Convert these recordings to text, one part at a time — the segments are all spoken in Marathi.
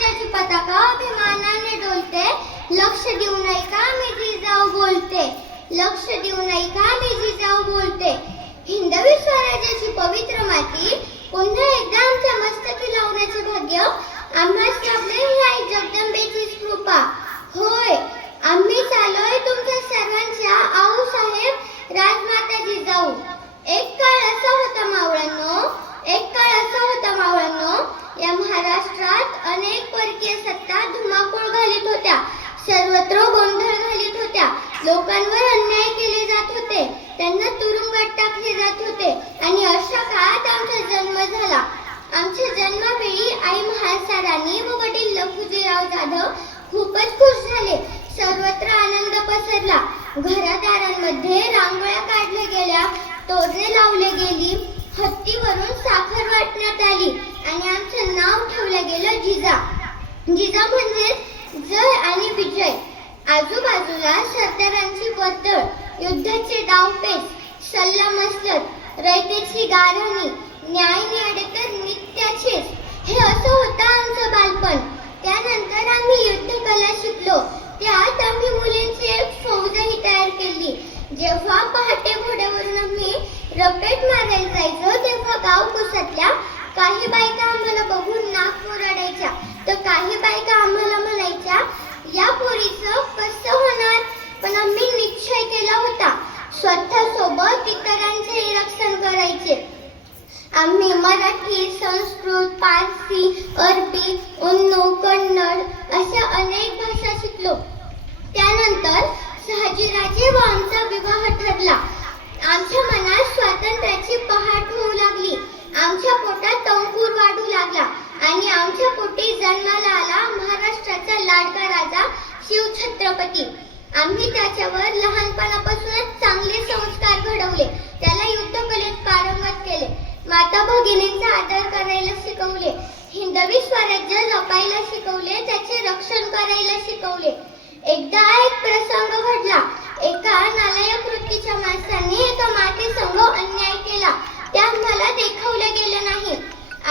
स्वराज्याची पताका अभिमानाने डोलते. लक्ष देऊ नाही का मी जिजाऊ बोलते. लक्ष देऊ नाही का मी जिजाऊ बोलते. हिंदवी स्वराज्याची पवित्र माती पुन्हा एकदा आमच्या मस्तकी लावण्याचे भाग्य आम्हास लाभले. ही आई जगदंबेचीच कृपा. होय, आम्ही चालोय तुमच्या सर्वांच्या आऊसाहेब राजमाता जिजाऊ. एक काळ असा होता मावळ्यांनो, एक काळ असा होता मावळ्यांनो, या महाराष्ट्रात अनेक परकीय सत्ता धुमाकूळ घालीत होत्या. सर्वत्र गोंधळ घालीत होत्या. लोकांवर अन्याय केले जात होते. त्यांना तुरुंगात टाकले जात होते. आणि अशा काळात आमचा जन्म झाला. आमच्या जन्मावेळी आई म्हाळसाराणी व वडील लखुजीराव जाधव खूपच खुश झाले. सर्वत्र आनंद पसरला. घरादारांमध्ये रांगोळ्या काढल्या गेल्या, तोरणे लावले गेली, हत्तीवरून साखर वाटण्यात आली आणि आमचं नाव ठेवलं गेलं जिजा. जिजा म्हणजे जय आणि विजय. आजूबाजूला सरदारांची वर्दळ, युद्धाचे डावपेच, सल्लामसलत, रयतेची गारहाणी, न्याय न्याडे तर नित्याचेच. हे असं होतं आमचं बालपण. त्यानंतर आम्ही युद्धकला शिकलो. त्यात आम्ही मुलींची एक फौजही तयार केली. जेव्हा पहाटे घोड्यावरून आम्ही रपेट मारायला जायचो तेव्हा गाव कुसातल्या काही बायका आम्हाला बघून नाक मुरडायच्या, तर काही बायका आम्हाला म्हणायच्या या पोरीचं कसं होणार. पण आम्ही निश्चय केला होता स्वतःसोबत इतरांचेही रक्षण करायचे. आम्ही मराठी, संस्कृत, पारसी, अरबी, उर्दू, कन्नड अशा अनेक भाषा शिकलो. त्यानंतर शहाजीराजे व आमचा विवाह ठरला. आमच्या मनात स्वातंत्र्याची पहाट होऊ लागली. आमच्या पोटात अंकुर वाढू लागला आणि आमच्या पोटी जन्माला आला महाराष्ट्राचा लाडका राजा शिवछत्रपती. आम्ही त्याच्यावर लहानपणापासूनच चांगले संस्कार घडवले. त्याला युद्धकलेत पारंगत केले. माता भगिनींचा आदर करायला शिकवले. हिंदवी स्वराज्य जपायला शिकवले. त्याचे रक्षण करायला शिकवले. एकदा एक प्रसंग घडला. एका नालायक वृत्तीच्या माणसाने एका मातेसंग अन्याय केला. ते आम्हाला देखवलं गेलं नाही.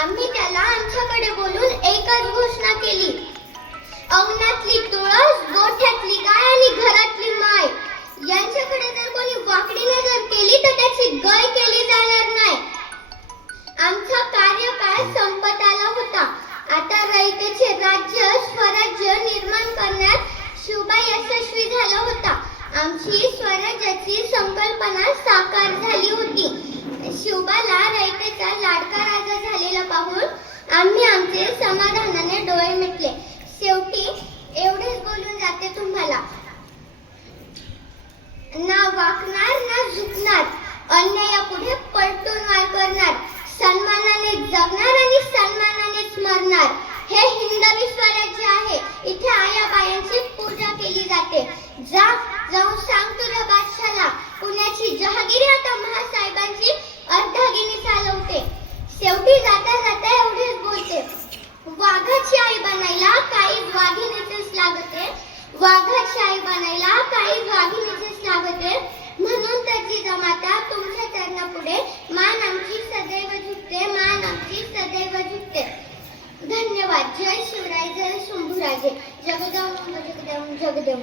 आम्ही त्याला आमच्याकडे बोलून एकच घोषणा केली, अंगणातली तुळस, गोठ्यातली गाय आणि घरातली माय यांच्याकडे जर कोणी वाकडी नजर केली तर त्याची गय केली जाणार नाही. आमचा कार्यकाळ संपत आला होता. आता रयतेचे राज्य स्वराज्य निर्माण करण्यात शिवबा यशस्वी झाला होता. आमची स्वराज्याची संकल्पना साकार झाली होती. शिवबाला रयतेचा लाडका राजा झालेला पाहून आम्ही आमचे समाधानाने डोळे मिटले. शेवटी एवढेच बोलून जाते तुम्हाला, ना वाकणार ना झुकणार, अन्यायापुढे पलटून वार करणार, सन्मानाने जगणार आणि सन्मानानेच मरणार. हे हिंदवी स्वराज्य आहे. इथे आयाबायांची पूजा केली जाते. जाऊन सांग तुझ्या बादशाला, पुण्याची जहागिरी आता महासाहेबांची अर्धागिनी चालवते. शेवटी जाता जाता एवढेच बोलते, वाघाची आई बनायला काही वाघिणीचेच लागते. वाघाची आई बनायला काही वाघिणीचेच लागते. म्हणून तर जिजामाता तुमच्या चरणापुढे मान आमची सदैव झुकते. मान आमची सदैव झुकते. धन्यवाद. जय शिवराय, जय शंभूराजे. जगदेव जगदेव जगदेव.